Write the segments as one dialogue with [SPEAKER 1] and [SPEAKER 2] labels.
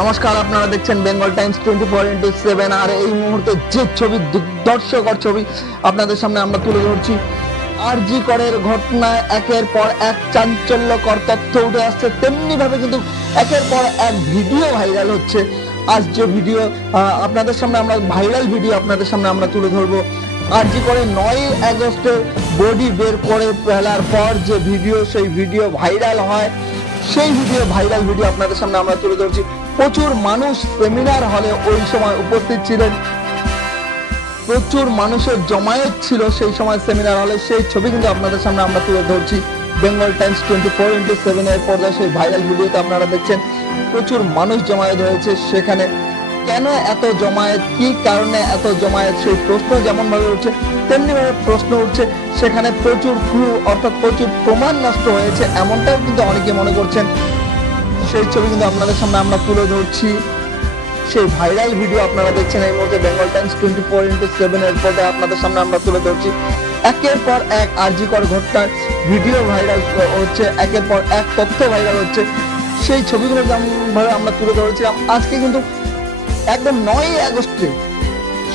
[SPEAKER 1] নমস্কার, আপনারা দেখছেন Bengal Times twenty four into seven আর এই মুহূর্তে যে ছবি দুর্দর্শকর ছবি আপনাদের সামনে আমরা তুলে ধরছি। আর জি করের ঘটনায় একের পর এক চাঞ্চল্যকর তথ্য উঠে আসছে। তেমনি ভাবে কিন্তু একের পর এক ভিডিও ভাইরাল হচ্ছে। আজ যে ভিডিও আপনাদের সামনে আমরা, ভাইরাল ভিডিও আপনাদের সামনে আমরা তুলে ধরবো। আর জি করে নয় আগস্টে বডি বের করে ফেলার পর যে ভিডিও, সেই ভিডিও ভাইরাল হয়, সেই ভিডিও, ভাইরাল ভিডিও আপনাদের সামনে আমরা তুলে ধরছি। প্রচুর মানুষ সেমিনার হলে ওই সময় উপস্থিত ছিলেন। প্রচুর মানুষের জমায়েত ছিল সেই সময় সেমিনার হলে। সেই ছবি কিন্তু আপনাদের সামনে আমরা তুলে ধরছি। Bengal Times twenty four into seven এর পর্দায় সেই ভাইরাল ভিডিওতে আপনারা দেখছেন। প্রচুর মানুষ জমায়েত হয়েছে সেখানে। কেন এত জমায়েত? কি কারণে এত জমায়েত? সেই প্রশ্ন যেমন ভাবে উঠছে তেমনি ভাবে প্রশ্ন উঠছে। সেখানে প্রচুর ক্লু অর্থাৎ প্রচুর প্রমাণ নষ্ট হয়েছে, এমনটাও কিন্তু অনেকে মনে করছেন। সেই ছবি কিন্তু আপনাদের সামনে আমরা তুলে ধরছি। সেই ভাইরাল ভিডিও আপনারা দেখছেন এই মুহূর্তে Bengal Times twenty four into seven এর পর্দে আপনাদের সামনে আমরা তুলে ধরছি। একের পর এক আরজিকর ঘটনার ভিডিও ভাইরাল হচ্ছে, একের পর এক তথ্য ভাইরাল হচ্ছে। সেই ছবিগুলো যেমনভাবে আমরা তুলে ধরেছিলাম, আজকে কিন্তু একদম নয় আগস্টে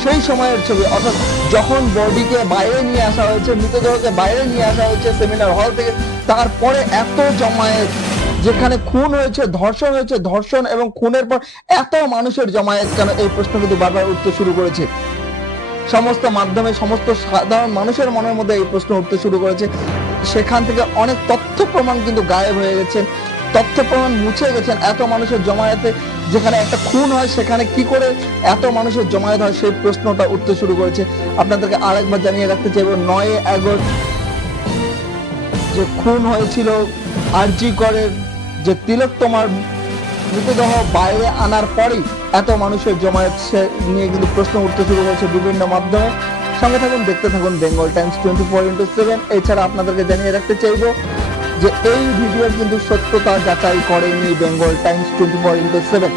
[SPEAKER 1] সেই সময়ের ছবি। অর্থাৎ যখন বডিকে বাইরে নিয়ে আসা হয়েছে, মৃতদেহকে বাইরে নিয়ে আসা হয়েছে সেমিনার হল থেকে, তারপরে এত জমায়েত যেখানে খুন হয়েছে, ধর্ষণ হয়েছে, ধর্ষণ এবং খুনের পর এত মানুষের জমায়েত কেন? এই প্রশ্ন কিন্তু বারবার উঠতে শুরু করেছে। সমস্ত মাধ্যমে সমস্ত সাধারণ মানুষের মনের মধ্যে এই প্রশ্ন উঠতে শুরু করেছে। সেখান থেকে অনেক তথ্য প্রমাণ কিন্তু গায়েব হয়ে গেছেন তথ্য প্রমাণ মুছে গেছেন এত মানুষের জমায়েতে। যেখানে একটা খুন হয়, সেখানে কি করে এত মানুষের জমায়েত হয়, সেই প্রশ্নটা উঠতে শুরু করেছে। আপনাদেরকে আরেকবার জানিয়ে রাখতে চাইব নয় আগস্ট যে খুন হয়েছিল আরজি করের যে তিলক তোমার মৃতদেহ বাইরে আনার পরেই এত মানুষের জমায়েত নিয়ে কিন্তু প্রশ্ন উঠতে শুরু হয়েছে বিভিন্ন মাধ্যমে। সঙ্গে থাকুন, দেখতে থাকুন Bengal Times twenty four into seven এছাড়া আপনাদেরকে জানিয়ে রাখতে চাইব যে এই ভিডিওর কিন্তু সত্যতা যাচাই করেনি Bengal Times twenty four into seven